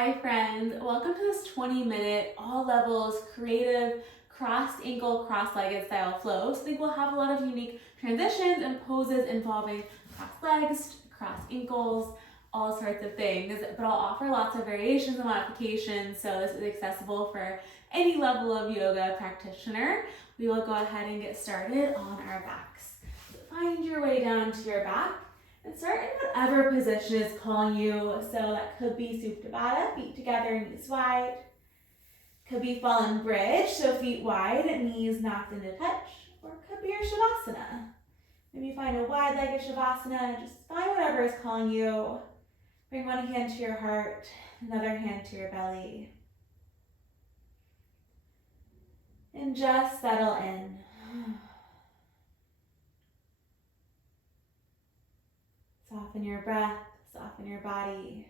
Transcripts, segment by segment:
Hi friends, welcome to this 20-minute, all levels, creative, crossed ankle, cross-legged style flow. So I think we'll have a lot of unique transitions and poses involving crossed legs, crossed ankles, all sorts of things, but I'll offer lots of variations and modifications, so this is accessible for any level of yoga practitioner. We will go ahead and get started on our backs. So find your way down to your back. And start in whatever position is calling you. So that could be Supta Baddha, feet together, knees wide. Could be fallen bridge, so feet wide, knees knocked into touch. Or it could be your Shavasana. Maybe find a wide-legged Shavasana. Just find whatever is calling you. Bring one hand to your heart, another hand to your belly. And just settle in. Soften your breath, soften your body.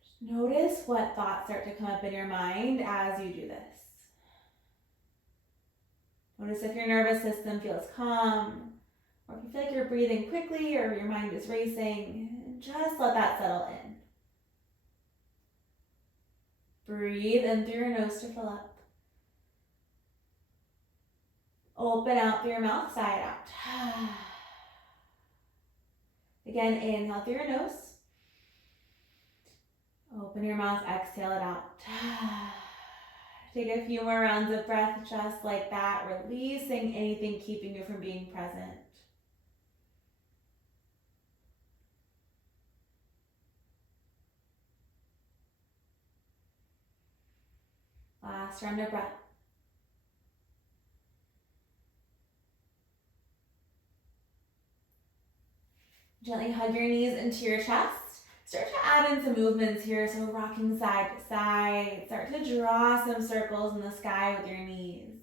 Just notice what thoughts start to come up in your mind as you do this. Notice if your nervous system feels calm, or if you feel like you're breathing quickly or your mind is racing. Just let that settle in. Breathe in through your nose to fill up. Open out through your mouth, side out. Again, inhale through your nose. Open your mouth, exhale it out. Take a few more rounds of breath just like that, releasing anything keeping you from being present. Last round of breath. Gently hug your knees into your chest. Start to add in some movements here, so rocking side to side. Start to draw some circles in the sky with your knees.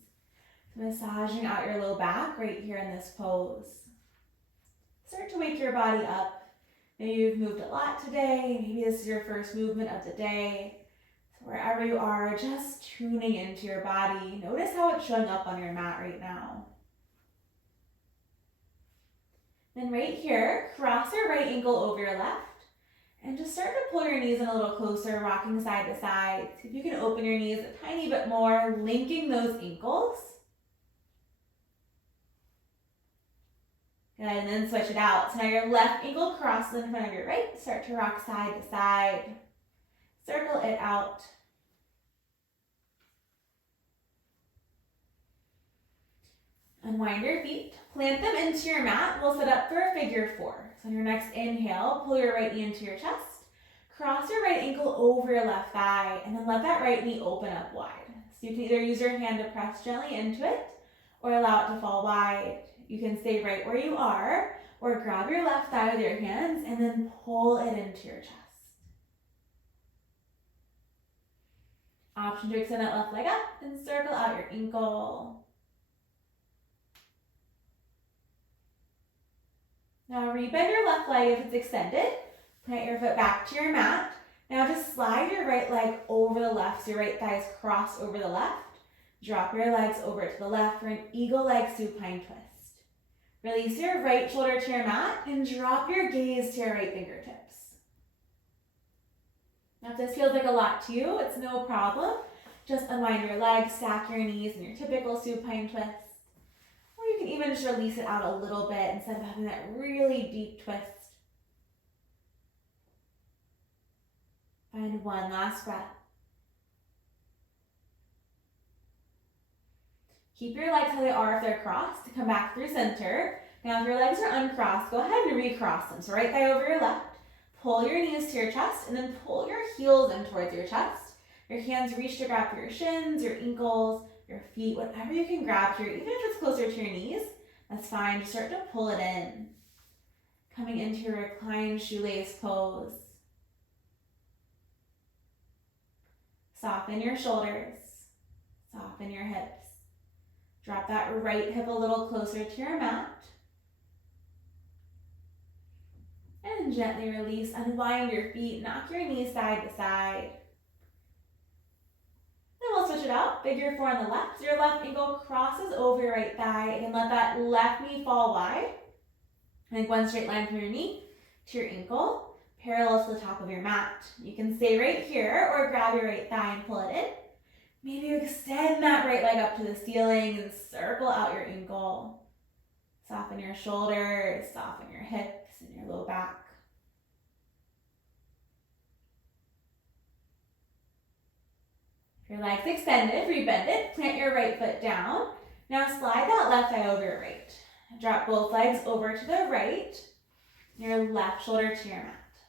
Massaging out your low back right here in this pose. Start to wake your body up. Maybe you've moved a lot today. Maybe this is your first movement of the day. So wherever you are, just tuning into your body. Notice how it's showing up on your mat right now. Then right here, cross your right ankle over your left. And just start to pull your knees in a little closer, rocking side to side. See if you can open your knees a tiny bit more, linking those ankles. Good, and then switch it out. So now your left ankle crosses in front of your right. Start to rock side to side. Circle it out. Unwind your feet. Plant them into your mat. We'll set up for a figure four. So on your next inhale, pull your right knee into your chest. Cross your right ankle over your left thigh, and then let that right knee open up wide. So you can either use your hand to press gently into it, or allow it to fall wide. You can stay right where you are, or grab your left thigh with your hands, and then pull it into your chest. Option to extend that left leg up, and circle out your ankle. Now rebend your left leg if it's extended. Plant your foot back to your mat. Now just slide your right leg over the left so your right thighs cross over the left. Drop your legs over to the left for an eagle leg supine twist. Release your right shoulder to your mat and drop your gaze to your right fingertips. Now if this feels like a lot to you, it's no problem. Just unwind your legs, stack your knees in your typical supine twist. Or you can even just release it out a little bit instead of having that really deep twist. Find one last breath. Keep your legs how they are if they're crossed to come back through center. Now if your legs are uncrossed, go ahead and recross them. So right thigh over your left. Pull your knees to your chest and then pull your heels in towards your chest. Your hands reach to grab for your shins, your ankles, your feet, whatever you can grab here, even if it's closer to your knees, that's fine. Just start to pull it in. Coming into your reclined shoelace pose. Soften your shoulders. Soften your hips. Drop that right hip a little closer to your mat. And gently release, unwind your feet, knock your knees side to side. Then we'll switch it out. Figure four on the left. So your left ankle crosses over your right thigh. Again, let that left knee fall wide. Make one straight line from your knee to your ankle, parallel to the top of your mat. You can stay right here or grab your right thigh and pull it in. Maybe you extend that right leg up to the ceiling and circle out your ankle. Soften your shoulders, soften your hips and your low back. If your leg's extended, rebend it, plant your right foot down. Now slide that left thigh over your right. Drop both legs over to the right, your left shoulder to your mat.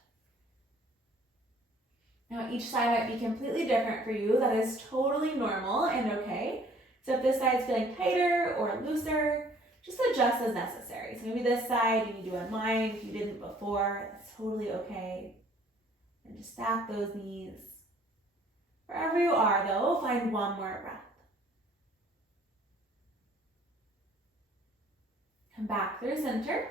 Now each side might be completely different for you. That is totally normal and okay. So if this side's feeling tighter or looser, just adjust as necessary. So maybe this side you need to unwind if you didn't before. That's totally okay. And just stack those knees. Wherever you are though, find one more breath. Come back through center.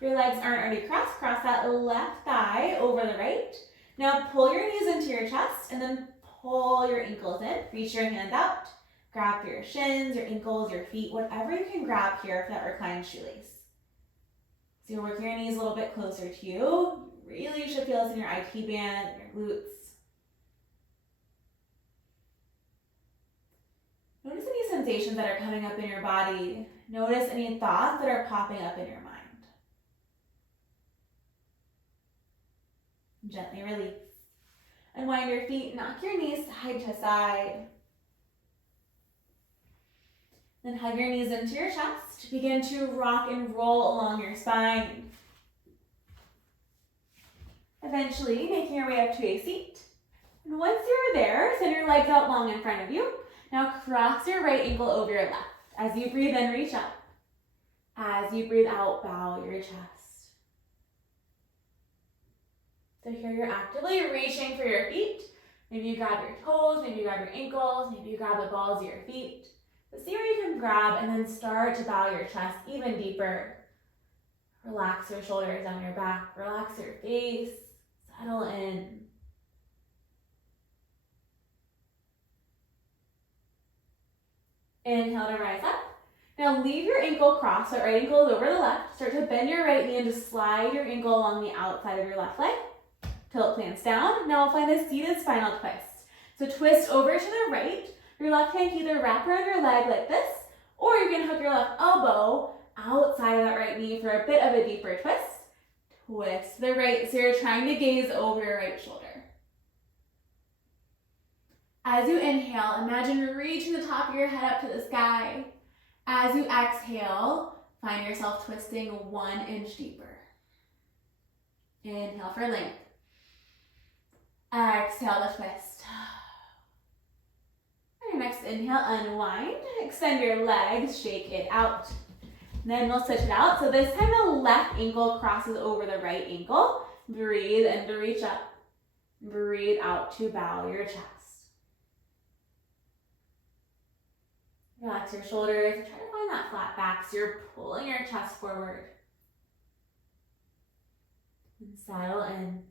Your legs aren't already crossed. Cross that left thigh over the right. Now pull your knees into your chest and then pull your ankles in. Reach your hands out. Grab for your shins, your ankles, your feet, whatever you can grab here for that reclined shoelace. So you're working your knees a little bit closer to you. Really you should feel this in your IT band, your glutes. Notice any sensations that are coming up in your body. Notice any thoughts that are popping up in your mind. Gently release. Unwind your feet, knock your knees side to side. Then hug your knees into your chest. Begin to rock and roll along your spine. Eventually making your way up to a seat. And once you're there, send your legs out long in front of you. Now cross your right ankle over your left. As you breathe in, reach up. As you breathe out, bow your chest. So here you're actively reaching for your feet. Maybe you grab your toes, maybe you grab your ankles, maybe you grab the balls of your feet. But see where you can grab and then start to bow your chest even deeper. Relax your shoulders down your back. Relax your face. Settle in. Inhale to rise up. Now leave your ankle crossed, so right ankle is over the left. Start to bend your right knee and just slide your ankle along the outside of your left leg till it plants down. Now we'll find a seated spinal twist. So twist over to the right. Your left hand can either wrap around your leg like this, or you can hook your left elbow outside of that right knee for a bit of a deeper twist. Twist to the right, so you're trying to gaze over your right shoulder. As you inhale, imagine reaching the top of your head up to the sky. As you exhale, find yourself twisting 1 inch deeper. Inhale for length. Exhale to twist. On your next inhale, unwind. Extend your legs, shake it out. Then we'll switch it out. So this time the left ankle crosses over the right ankle. Breathe in to reach up. Breathe out to bow your chest. Relax your shoulders. Try to find that flat back so you're pulling your chest forward. And settle in.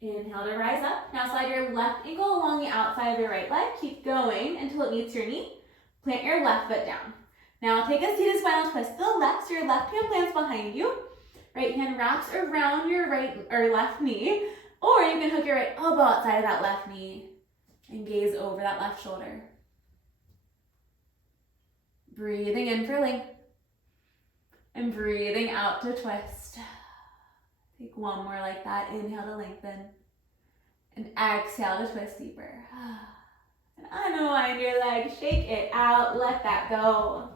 Inhale to rise up. Now slide your left ankle along the outside of your right leg. Keep going until it meets your knee. Plant your left foot down. Now take a seated spinal twist to the left, so your left hand plants behind you. Right hand wraps around your right or left knee. Or you can hook your right elbow outside of that left knee and gaze over that left shoulder. Breathing in for length. And breathing out to twist. Take one more like that. Inhale to lengthen. And exhale to twist deeper. And unwind your legs. Shake it out. Let that go.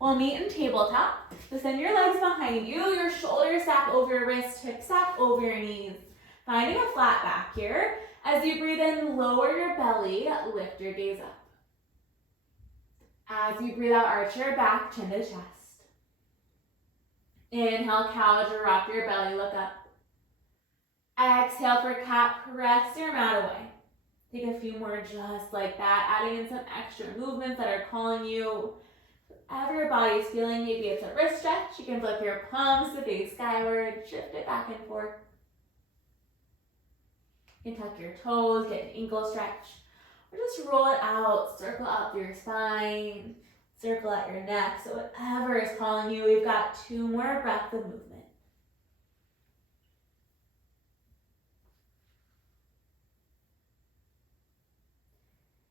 We'll meet in tabletop. So send your legs behind you. Your shoulders stack over your wrists. Hips stack over your knees. Finding a flat back here. As you breathe in, lower your belly. Lift your gaze up. As you breathe out, arch your back, chin to chest. Inhale, cow, drop your belly, look up. Exhale for cat, press your mat away. Take a few more just like that, adding in some extra movements that are calling you. Whatever your body's feeling, maybe it's a wrist stretch. You can flip your palms to face skyward, shift it back and forth. You can tuck your toes, get an ankle stretch. Or just roll it out, circle up your spine. Circle at your neck. So whatever is calling you, we've got 2 more breaths of movement.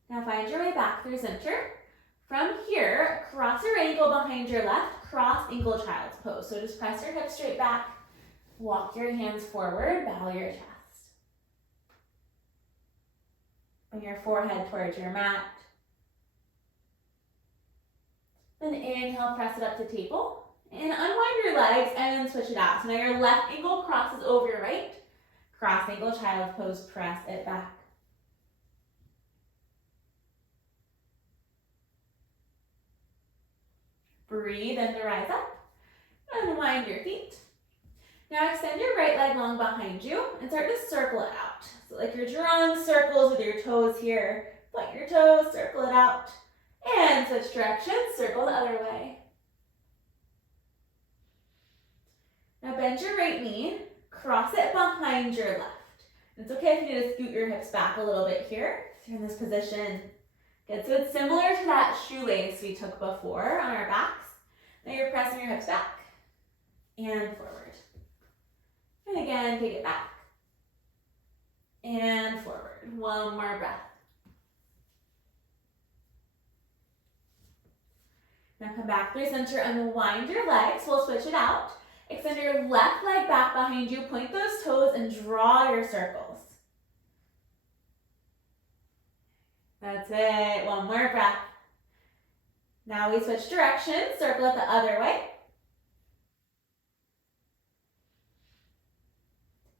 Now find your way back through center. From here, cross your right ankle behind your left, cross ankle child's pose. So just press your hips straight back, walk your hands forward, bow your chest. Bring your forehead towards your mat. Then inhale, press it up to table. And unwind your legs and switch it out. So now your left ankle crosses over your right. Cross ankle child's pose, press it back. Breathe and rise up. Unwind your feet. Now extend your right leg long behind you and start to circle it out. So like you're drawing circles with your toes here. Point your toes, circle it out. And switch directions, circle the other way. Now bend your right knee, cross it behind your left. It's okay if you need to scoot your hips back a little bit here. If you're in this position. Good, so it's similar to that shoelace we took before on our backs. Now you're pressing your hips back and forward. And again, take it back and forward. 1 more breath. Now come back through center, unwind your legs. We'll switch it out. Extend your left leg back behind you, point those toes and draw your circles. That's it, 1 more breath. Now we switch directions, circle it the other way.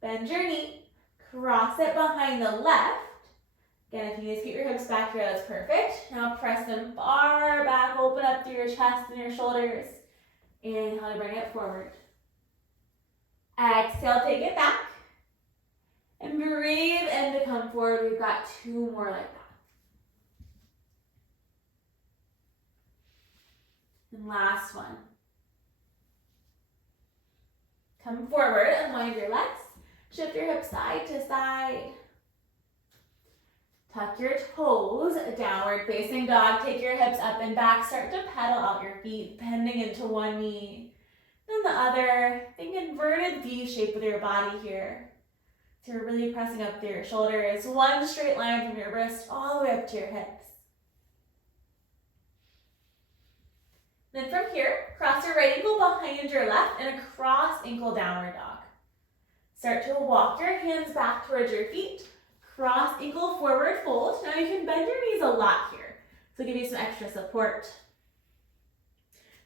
Bend your knee, cross it behind the left. Again, if you need to keep your hips back here, that's perfect. Now press them far back, open up through your chest and your shoulders. Inhale to bring it forward. Exhale, take it back. And breathe in to come forward. We've got 2 more like that. And last one. Come forward, unwind your legs. Shift your hips side to side. Tuck your toes, downward facing dog. Take your hips up and back. Start to pedal out your feet, bending into one knee. Then the other. Think inverted V shape with your body here. So you're really pressing up through your shoulders. 1 straight line from your wrist all the way up to your hips. Then from here, cross your right ankle behind your left and a cross ankle downward dog. Start to walk your hands back towards your feet. Cross ankle forward fold. Now you can bend your knees a lot here, so give you some extra support.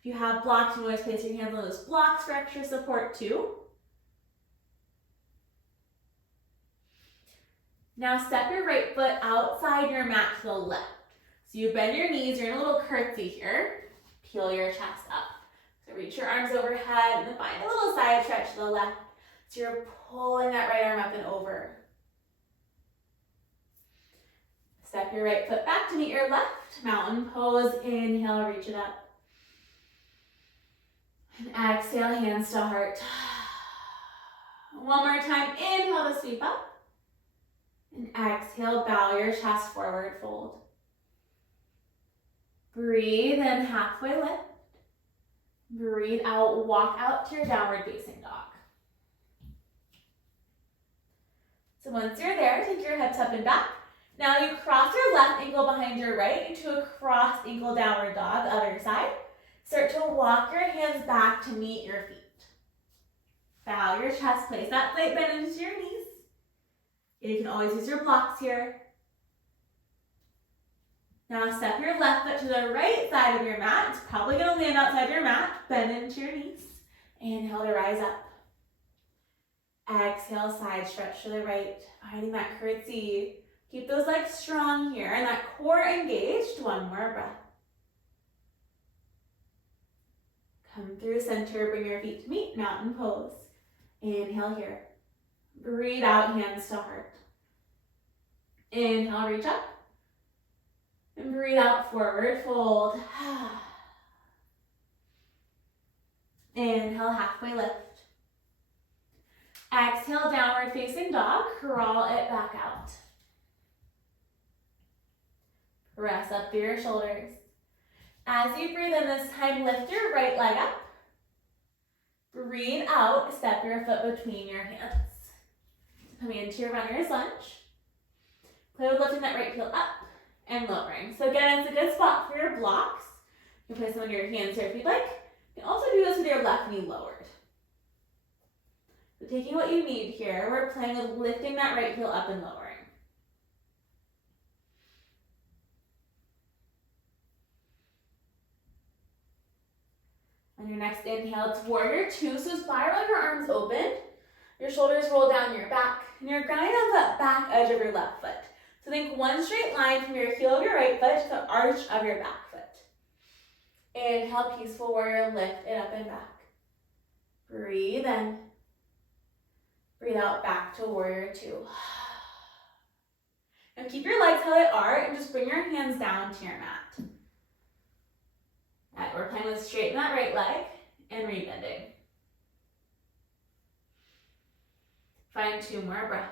If you have blocks, you can always place your hands on those blocks for extra support too. Now step your right foot outside your mat to the left. So you bend your knees, you're in a little curtsy here. Peel your chest up. So reach your arms overhead and then find a little side stretch to the left. So you're pulling that right arm up and over. Step your right foot back to meet your left. Mountain pose. Inhale, reach it up. And exhale, hands to heart. 1 more time. Inhale to sweep up. And exhale, bow your chest forward, fold. Breathe in, halfway lift. Breathe out, walk out to your downward facing dog. So once you're there, take your hips up and back. Now you cross your left ankle behind your right into a cross ankle downward dog, other side. Start to walk your hands back to meet your feet. Bow your chest, place that slight bend into your knees. You can always use your blocks here. Now step your left foot to the right side of your mat. It's probably going to land outside your mat. Bend into your knees. Inhale to rise up. Exhale, side stretch to the right. Finding that curtsy. Keep those legs strong here and that core engaged. 1 more breath. Come through center, bring your feet to meet, mountain pose. Inhale here. Breathe out, hands to heart. Inhale, reach up. And breathe out, forward fold. Inhale, halfway lift. Exhale, downward facing dog. Crawl it back out. Press up through your shoulders. As you breathe in this time, lift your right leg up. Breathe out, step your foot between your hands. Coming into your runner's lunge. Play with lifting that right heel up and lowering. So again, it's a good spot for your blocks. You can place them on your hands here if you'd like. You can also do this with your left knee lowered. So taking what you need here, we're playing with lifting that right heel up and lowering. On your next inhale, it's warrior two. So spiral your arms open. Your shoulders roll down your back. And you're grounding on the back edge of your left foot. So think one straight line from your heel of your right foot to the arch of your back foot. Inhale, peaceful warrior, lift it up and back. Breathe in. Breathe out, back to warrior two. Now keep your legs how they are and just bring your hands down to your mat. All right, we're playing with straighten that right leg and rebending. Find 2 more breaths.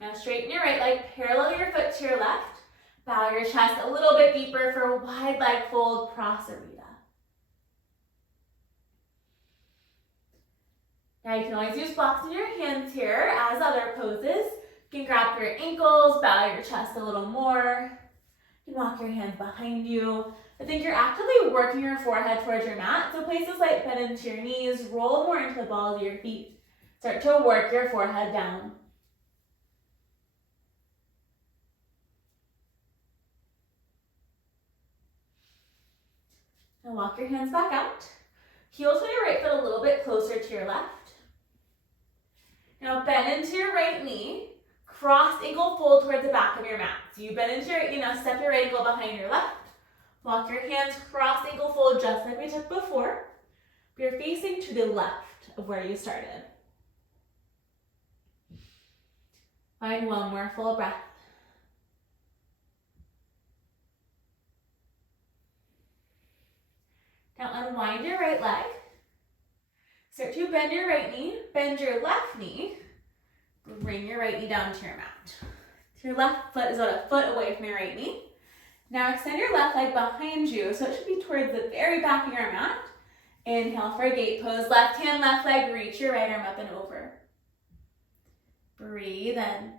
Now straighten your right leg, parallel your foot to your left. Bow your chest a little bit deeper for a wide leg fold, Prasarita. Now you can always use blocks in your hands here as other poses. You can grab your ankles, bow your chest a little more. You can walk your hands behind you. I think you're actively working your forehead towards your mat, so place a slight bend into your knees, roll more into the balls of your feet. Start to work your forehead down. Now walk your hands back out. Heel to your right foot a little bit closer to your left. Now bend into your right knee. Cross ankle fold towards the back of your mat. So you bend into your right knee, now step your right ankle behind your left. Walk your hands cross ankle fold just like we took before. You're facing to the left of where you started. Find one more full breath. Now unwind your right leg. Start to bend your right knee, bend your left knee. Bring your right knee down to your mat. Your left foot is about a foot away from your right knee. Now extend your left leg behind you, so it should be towards the very back of your mat. Inhale for a gate pose. Left hand, left leg, reach your right arm up and over. Breathe in.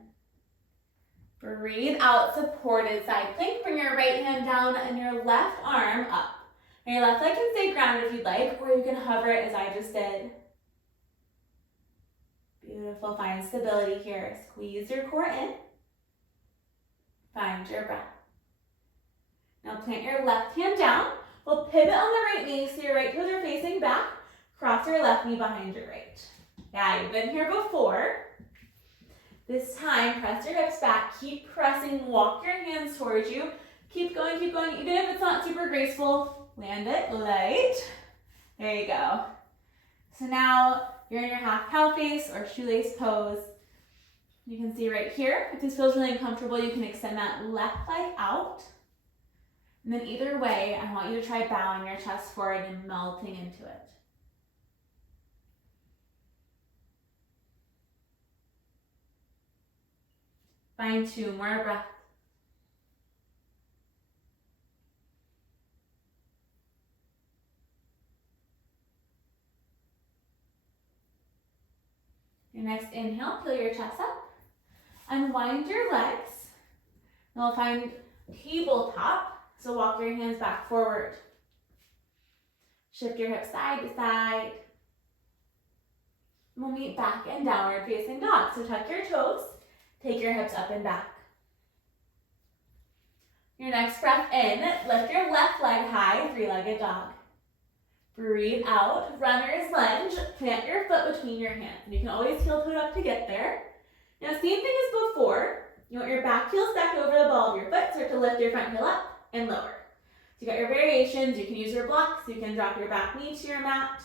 Breathe out, supported side plank. Bring your right hand down and your left arm up. And your left leg can stay grounded if you'd like, or you can hover it as I just did. Beautiful, find stability here. Squeeze your core in. Find your breath. Now plant your left hand down. We'll pivot on the right knee so your right toes are facing back. Cross your left knee behind your right. Yeah, you've been here before. This time, press your hips back. Keep pressing, walk your hands towards you. Keep going, even if it's not super graceful. Land it light. There you go. So now you're in your half cow face or shoelace pose. You can see right here, if this feels really uncomfortable, you can extend that left leg out. And then either way, I want you to try bowing your chest forward and melting into it. Find 2 more breaths. Your next inhale, peel your chest up. Unwind your legs. And we'll find tabletop. So walk your hands back forward. Shift your hips side to side. We'll meet back in downward facing dog. So tuck your toes. Take your hips up and back. Your next breath in, lift your left leg high, 3-legged dog. Breathe out, runner's lunge, plant your foot between your hands. And you can always heel toe up to get there. Now same thing as before, you want your back heel stacked over the ball of your foot, start to lift your front heel up and lower. So you got your variations, you can use your blocks, you can drop your back knee to your mat.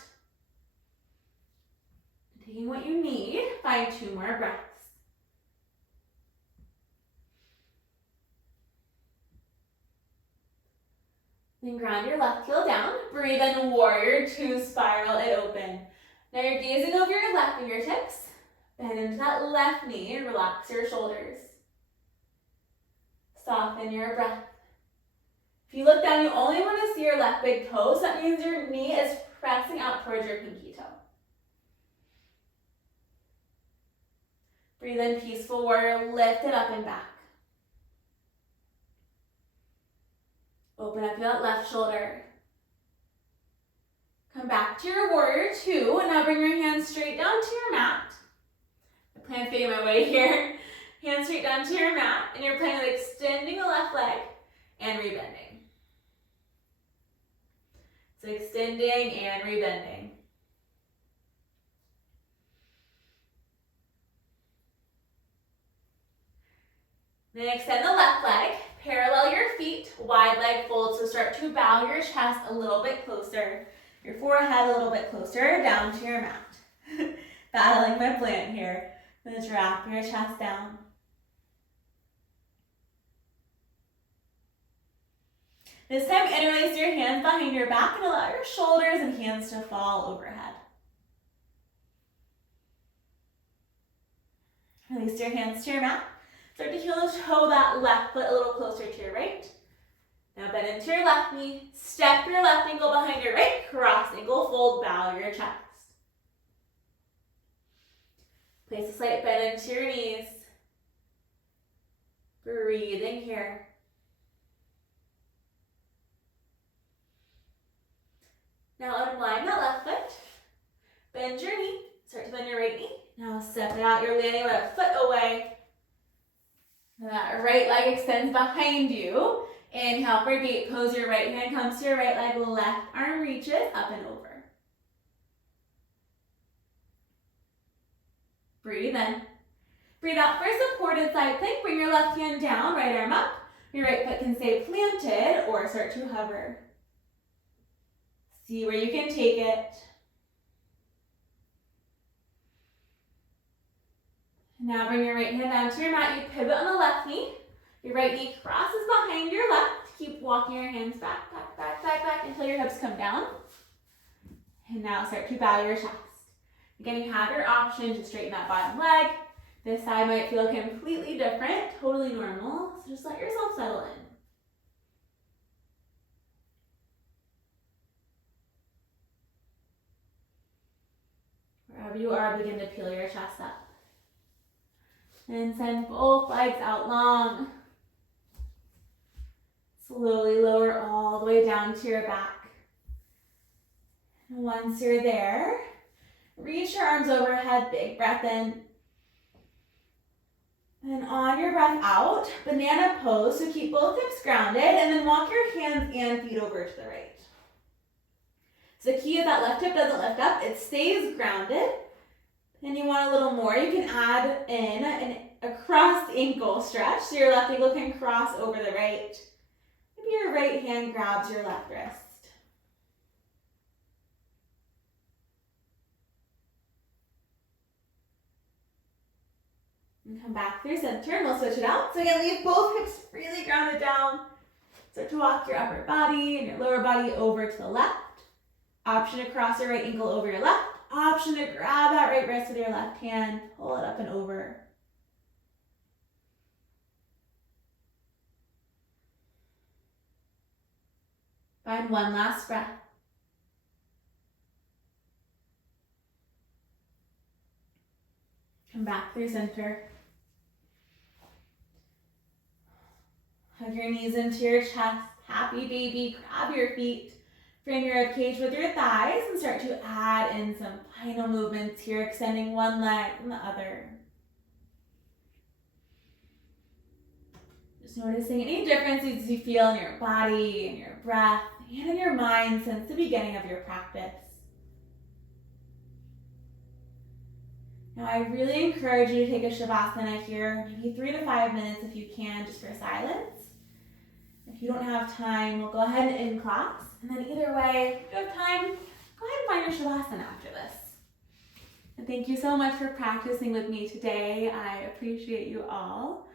Taking what you need, find 2 more breaths. Then ground your left heel down. Breathe in, warrior 2, spiral it open. Now you're gazing over your left fingertips. Bend into that left knee and relax your shoulders. Soften your breath. If you look down, you only want to see your left big toe, so that means your knee is pressing out towards your pinky toe. Breathe in, peaceful warrior, lift it up and back. Open up your left shoulder. Come back to your warrior two, and now bring your hands straight down to your mat. The plan's getting my way here. Hands straight down to your mat, and you're playing with extending the left leg and rebending. So extending and rebending. Then extend the left leg, parallel your feet, wide leg fold, so start to bow your chest a little bit closer, your forehead a little bit closer, down to your mat. Battling my plant here. Let's wrap your chest down. This time, interlace your hands behind your back and allow your shoulders and hands to fall overhead. Release your hands to your mat. Start to heel toe that left foot a little closer to your right. Now bend into your left knee. Step your left ankle behind your right. Cross ankle fold, bow your chest. Place a slight bend into your knees. Breathing here. Now unwind that left foot. Bend your knee. Start to bend your right knee. Now step it out. You're landing with a foot away. Now that right leg extends behind you. Inhale for gate pose. Your right hand comes to your right leg. Left arm reaches up and over. Breathe in. Breathe out for supported side plank. Bring your left hand down, right arm up. Your right foot can stay planted or start to hover. See where you can take it. Now bring your right hand down to your mat. You pivot on the left knee. Your right knee crosses behind your left. Keep walking your hands back, back, back, back, back until your hips come down. And now start to bow your chest. Again, you have your option to straighten that bottom leg. This side might feel completely different, totally normal. So just let yourself settle in. Wherever you are, begin to peel your chest up. And send both legs out long. Slowly lower all the way down to your back. And once you're there, reach your arms overhead, big breath in. And on your breath out, banana pose, so keep both hips grounded, and then walk your hands and feet over to the right. So the key is that left hip doesn't lift up, it stays grounded. And you want a little more, you can add in a crossed ankle stretch, so your left ankle can cross over the right. Maybe your right hand grabs your left wrist. And come back through center, and we'll switch it out. So again, leave both hips really grounded down. Start to walk your upper body and your lower body over to the left. Option to cross your right ankle over your left. Option to grab that right wrist with your left hand, pull it up and over. Find one last breath. Come back through center. Hug your knees into your chest. Happy baby. Grab your feet. Frame your ribcage with your thighs and start to add in some final movements here, extending one leg and the other. Just noticing any differences you feel in your body, in your breath, and in your mind since the beginning of your practice. Now I really encourage you to take a Shavasana here, maybe 3 to 5 minutes if you can, just for silence. If you don't have time, we'll go ahead and end class. And then either way, if you have time, go ahead and find your Shavasana after this. And thank you so much for practicing with me today. I appreciate you all.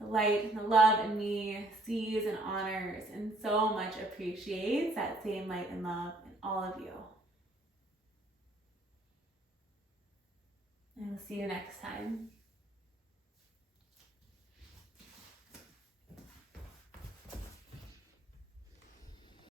The light and the love in me sees and honors and so much appreciates that same light and love in all of you. And we'll see you next time.